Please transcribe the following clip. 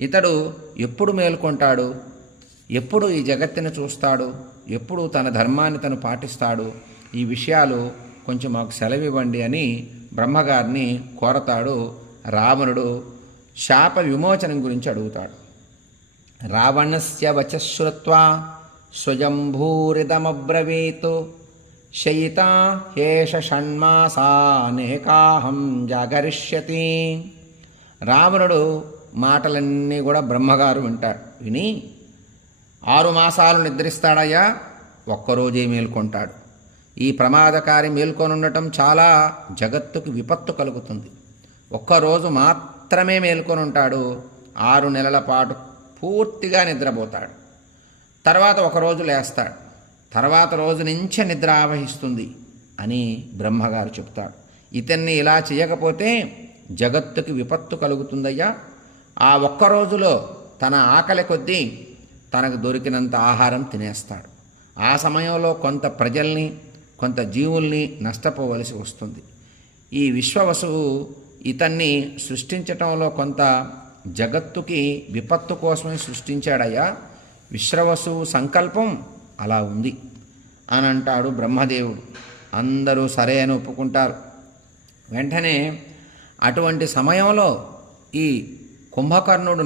ఇతడు ఎప్పుడు మేల్కొంటాడు? ఎప్పుడు ఈ జగత్తుని చూస్తాడు? ఎప్పుడు తన ధర్మాన్ని తను పాటిస్తాడు? ఈ విషయాలు కొంచెం మాకు సెలవివ్వండి అని బ్రహ్మగారిని కోరతాడు రావణుడు. శాప విమోచనం గురించి అడుగుతాడు. రావణస్య వచశ్రుత్వా స్వయంభూరిదమబ్రవీత్ శయితా హేష షణ్మాసానేకాహం జాగరిష్యతి. రావణుడు మాటలన్నీ కూడా బ్రహ్మగారు వింటాడు విని ఆరు మాసాలు నిద్రిస్తాడయ్యా ఒక్కరోజే మేల్కొంటాడు. ఈ ప్రమాదకారి మేల్కొని ఉండటం చాలా జగత్తుకు విపత్తు కలుగుతుంది. ఒక్కరోజు మాత్రమే మేల్కొని ఉంటాడు ఆరు నెలల పాటు పూర్తిగా నిద్రపోతాడు. తర్వాత ఒకరోజు లేస్తాడు. తర్వాత రోజు నుంచే నిద్ర ఆవహిస్తుంది అని బ్రహ్మగారు చెప్తాడు ఇతన్ని ఇలా చేయకపోతే జగత్తుకి విపత్తు కలుగుతుందయ్యా. ఆ ఒక్క రోజులో తన ఆకలి కొద్దీ తనకు దొరికినంత ఆహారం తినేస్తాడు. ఆ సమయంలో కొంత ప్రజల్ని కొంత జీవుల్ని నష్టపోవలసి వస్తుంది. ఈ విశ్వవసువు ఇతన్ని సృష్టించటంలో కొంత జగత్తుకి విపత్తు కోసమే సృష్టించాడయ్యా విశ్వవసువు సంకల్పం అలా ఉంది అని అంటాడు బ్రహ్మదేవుడు. అందరూ సరే అని ఒప్పుకుంటారు. వెంటనే అటువంటి సమయంలో ఈ కుంభకర్ణుడు